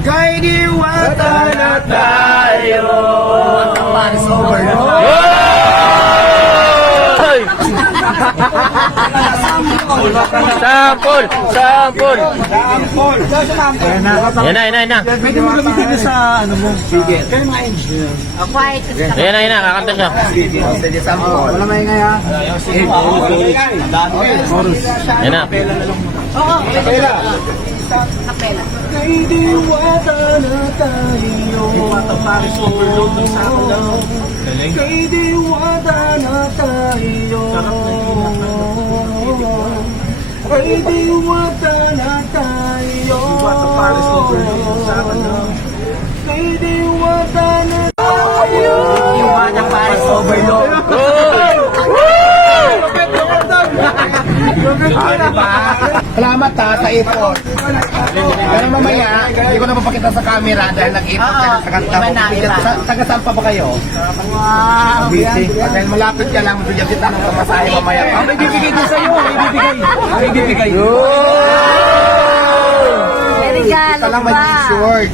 Kay diwata na tayo. Sampol! Sampol! Yan na. Pwede mo gamitin sa ano mo. Sige. Yan na, kakanta siya. Sige, sample. Wala maingay ha. Yan na. Kapela. Kapela. Kay diwata na tayo. Diwata Paris overload ng sa akin. Kay diwata na tayo. Kay diwata na tayo. Diwata Paris overload ng sa akin. Kay diwata na tayo. Diwata Paris overload. Salamat ha sa effort. Pero mamaya, hindi ko na mapakita sa camera dahil nag-effort ka sa kanta mo. Taga-saan pa ba kayo? Wow! Busy. Dahil malapit ka lang, bigyan kita ng pamasahe mamaya. May bibigay din sa'yo, may bibigay. Regalo Ito lang may pa. t-shirt.